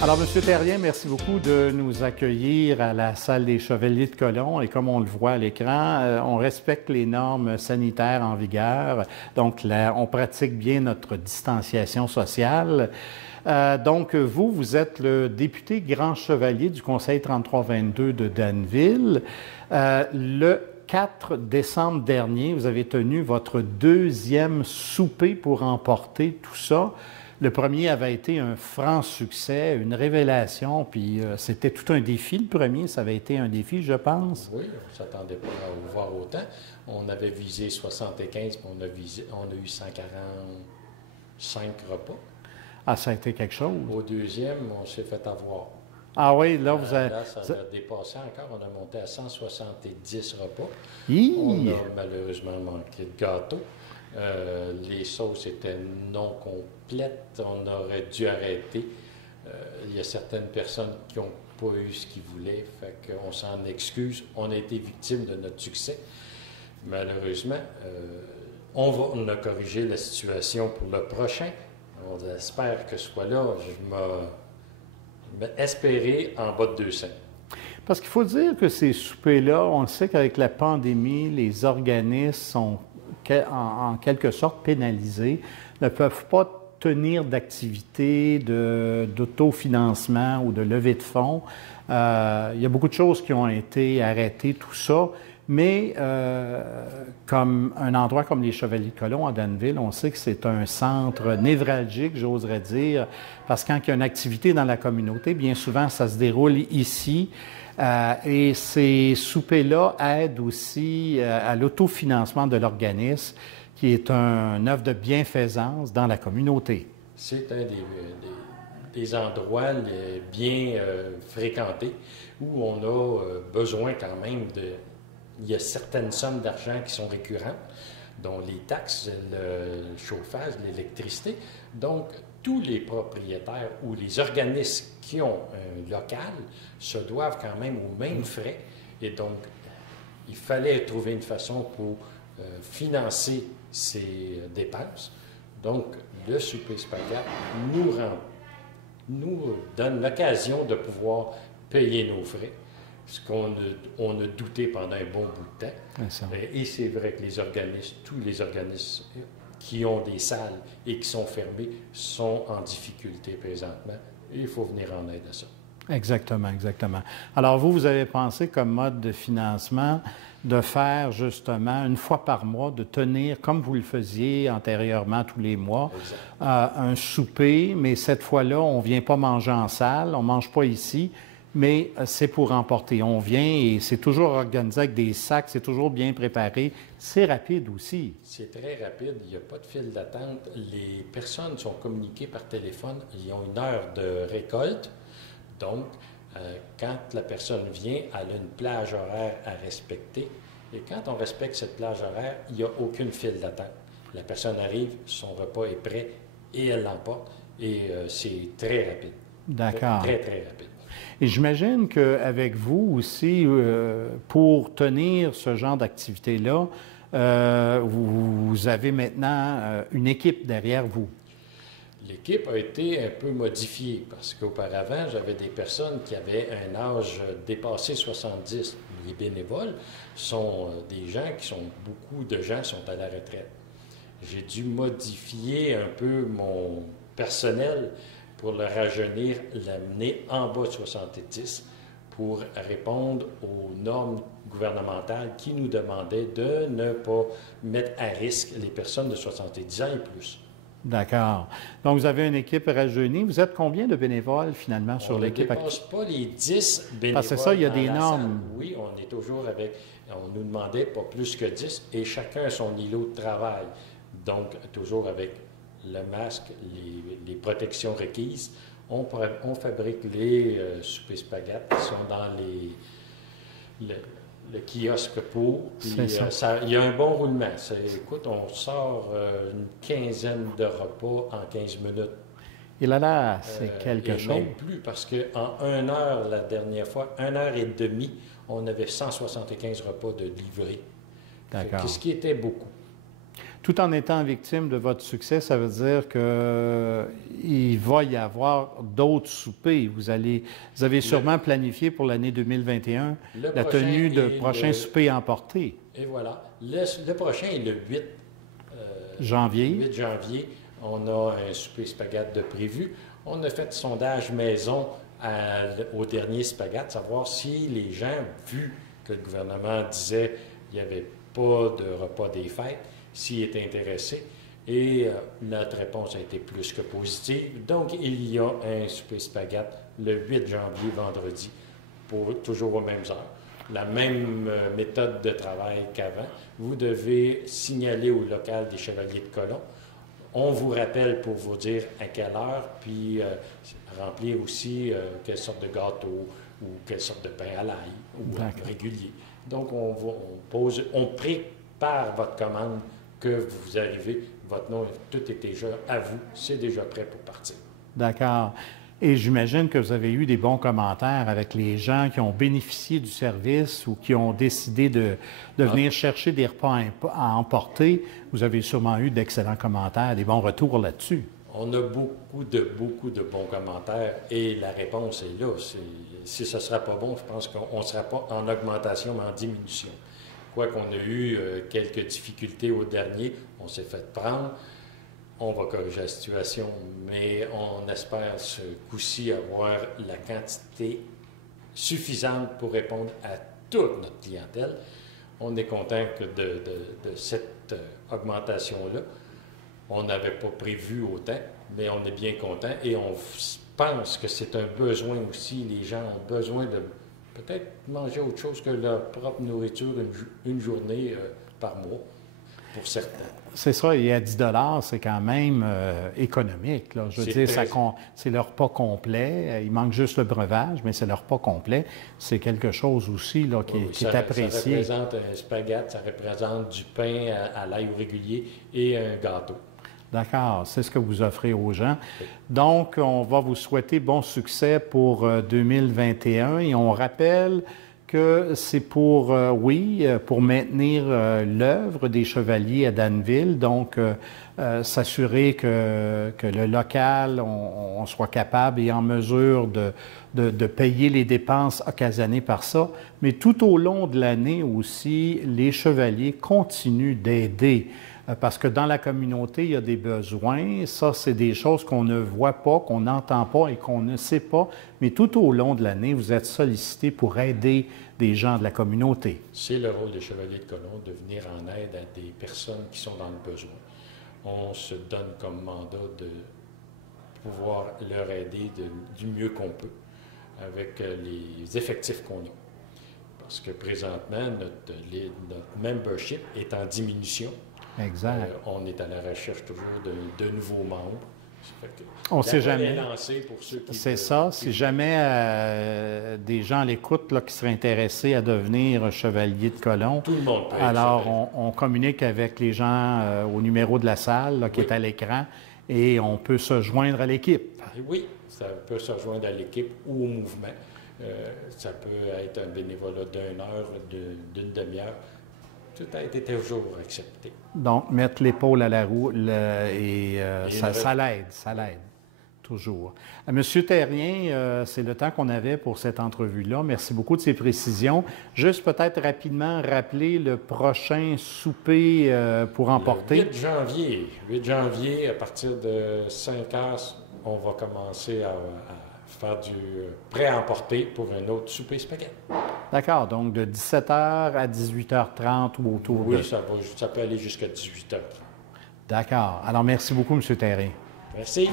Alors, M. Terrien, merci beaucoup de nous accueillir à la salle des Chevaliers de Colomb. Et comme on le voit à l'écran, on respecte les normes sanitaires en vigueur. Donc, on pratique bien notre distanciation sociale. Donc, vous êtes le député grand chevalier du Conseil 3322 de Danville. Le 4 décembre dernier, vous avez tenu votre deuxième souper pour emporter tout ça. Le premier avait été un franc succès, une révélation, puis c'était tout un défi. Le premier, ça avait été un défi, je pense. Oui, on ne s'attendait pas à voir autant. On avait visé 75, puis on a eu 145 repas. Ah, ça a été quelque chose. Au deuxième, on s'est fait avoir. Ah oui, là, vous avez... Là, ça a dépassé encore. On a monté à 170 repas. Hi! On a malheureusement manqué de gâteau. Les sauces étaient non complètes. On aurait dû arrêter. Il y a certaines personnes qui n'ont pas eu ce qu'ils voulaient. Fait qu'on s'en excuse. On a été victime de notre succès. Malheureusement, on a corrigé la situation pour le prochain. On espère que ce soit là. Je m'espérais en bas de 200. Parce qu'il faut dire que ces soupers-là, on le sait qu'avec la pandémie, les organismes sont en quelque sorte pénalisés, ne peuvent pas tenir d'activités d'autofinancement ou de levée de fonds. Il y a beaucoup de choses qui ont été arrêtées, tout ça. Mais comme un endroit comme les Chevaliers de Colomb à Danville, on sait que c'est un centre névralgique, j'oserais dire, parce que quand il y a une activité dans la communauté, bien souvent, ça se déroule ici. Et ces soupers-là aident aussi à l'autofinancement de l'organisme, qui est une œuvre de bienfaisance dans la communauté. C'est un des endroits bien fréquentés où on a besoin quand même de... Il y a certaines sommes d'argent qui sont récurrentes, dont les taxes, le chauffage, l'électricité. Donc, tous les propriétaires ou les organismes qui ont un local se doivent quand même aux mêmes frais. Et donc, il fallait trouver une façon pour financer ces dépenses. Donc, le souper spaghetti nous donne l'occasion de pouvoir payer nos frais, ce qu'on a douté pendant un bon bout de temps. Et c'est vrai que tous les organismes qui ont des salles et qui sont fermés sont en difficulté présentement. Et il faut venir en aide à ça. Exactement, exactement. Alors, vous avez pensé comme mode de financement de faire justement une fois par mois, de tenir, comme vous le faisiez antérieurement tous les mois, un souper, mais cette fois-là, on ne vient pas manger en salle, on ne mange pas ici, mais c'est pour emporter. On vient et c'est toujours organisé avec des sacs, c'est toujours bien préparé. C'est rapide aussi. C'est très rapide, il n'y a pas de file d'attente. Les personnes sont communiquées par téléphone, ils ont une heure de récolte. Donc, quand la personne vient, elle a une plage horaire à respecter. Et quand on respecte cette plage horaire, il n'y a aucune file d'attente. La personne arrive, son repas est prêt et elle l'emporte. Et c'est très rapide. D'accord. Très, très rapide. Et j'imagine qu'avec vous aussi, pour tenir ce genre d'activité-là, vous avez maintenant une équipe derrière vous. L'équipe a été un peu modifiée parce qu'auparavant, j'avais des personnes qui avaient un âge dépassé 70. Les bénévoles sont des gens beaucoup de gens sont à la retraite. J'ai dû modifier un peu mon personnel pour le rajeunir, l'amener en bas de 70 pour répondre aux normes gouvernementales qui nous demandaient de ne pas mettre à risque les personnes de 70 ans et plus. D'accord. Donc, vous avez une équipe rajeunie. Vous êtes combien de bénévoles, finalement, sur l'équipe? On ne dépasse pas les 10 bénévoles. Parce que ça, il y a des normes. Oui, on est toujours avec... On nous demandait pas plus que 10 et chacun a son îlot de travail. Donc, toujours avec le masque, les protections requises. On fabrique les soupers spaghetti qui sont dans le kiosque pour. Puis, il y a un bon roulement. Écoute, on sort une quinzaine de repas en 15 minutes. Et là, c'est quelque chose. Même plus, parce qu'en 1 heure, la dernière fois, 1 heure et demie, on avait 175 repas de livrés. D'accord. Ce qui était beaucoup. tout en étant victime de votre succès, ça veut dire qu'il va y avoir d'autres soupers. Vous avez sûrement planifié pour l'année 2021 la tenue de prochains soupers emportés. Et voilà. Le prochain est le 8 janvier. 8 janvier. On a un souper spaghette de prévu. On a fait sondage maison au dernier spaghette, savoir si les gens, vu que le gouvernement disait qu'il n'y avait pas de repas des fêtes, s'ils étaient intéressés. Et notre réponse a été plus que positive. Donc, il y a un souper spaghette le 8 janvier, vendredi, toujours aux mêmes heures. La même méthode de travail qu'avant. Vous devez signaler au local des Chevaliers de Colomb. On vous rappelle pour vous dire à quelle heure, puis remplir aussi quelle sorte de gâteau ou quelle sorte de pain à l'ail ou régulier. Donc, on prépare votre commande que vous arrivez, votre nom, tout est déjà à vous, c'est déjà prêt pour partir. D'accord. Et j'imagine que vous avez eu des bons commentaires avec les gens qui ont bénéficié du service ou qui ont décidé de venir chercher des repas à emporter. Vous avez sûrement eu d'excellents commentaires, des bons retours là-dessus. On a beaucoup de bons commentaires et la réponse est là. Si ce ne sera pas bon, je pense qu'on ne sera pas en augmentation, mais en diminution. Quoiqu'on a eu quelques difficultés au dernier, on s'est fait prendre. On va corriger la situation, mais on espère ce coup-ci avoir la quantité suffisante pour répondre à toute notre clientèle. On est content que de cette augmentation-là. On n'avait pas prévu autant, mais on est bien content et on pense que c'est un besoin aussi. Les gens ont besoin de peut-être manger autre chose que leur propre nourriture une journée par mois, pour certains. C'est ça, et à 10 $ c'est quand même économique. Là. Je veux dire, c'est le repas complet. Il manque juste le breuvage, mais c'est le repas complet. C'est quelque chose aussi là, qui est apprécié. Ça représente un spaghette, ça représente du pain à l'ail régulier et un gâteau. D'accord, c'est ce que vous offrez aux gens. Donc, on va vous souhaiter bon succès pour 2021 et on rappelle que c'est pour maintenir l'œuvre des Chevaliers à Danville, donc s'assurer que le local, on soit capable et en mesure de payer les dépenses occasionnées par ça. Mais tout au long de l'année aussi, les Chevaliers continuent d'aider. Parce que dans la communauté, il y a des besoins. Ça, c'est des choses qu'on ne voit pas, qu'on n'entend pas et qu'on ne sait pas. Mais tout au long de l'année, vous êtes sollicités pour aider des gens de la communauté. C'est le rôle des Chevaliers de Colomb de venir en aide à des personnes qui sont dans le besoin. On se donne comme mandat de pouvoir leur aider du mieux qu'on peut avec les effectifs qu'on a. Parce que présentement, notre membership est en diminution. Exact. On est à la recherche toujours de nouveaux membres. On ne sait jamais. C'est ça. Si jamais des gens à l'écoute qui seraient intéressés à devenir chevalier de Colomb, tout le monde peut. Alors, on communique avec les gens au numéro de la salle qui est à l'écran et on peut se joindre à l'équipe. Oui, ça peut se joindre à l'équipe ou au mouvement. Ça peut être un bénévolat d'1 heure, d'une demi-heure. Tout a été toujours accepté. Donc, mettre l'épaule à la roue, ça l'aide, toujours. Monsieur Terrien, c'est le temps qu'on avait pour cette entrevue-là. Merci beaucoup de ces précisions. Juste peut-être rapidement rappeler le prochain souper pour emporter. Le 8 janvier, à partir de 5 heures, on va commencer à faire du prêt à emporter pour un autre souper spaghetti. D'accord, donc de 17h à 18h30 ou autour de... Oui, ça peut aller jusqu'à 18h30. D'accord. Alors, merci beaucoup, M. Terrien. Merci.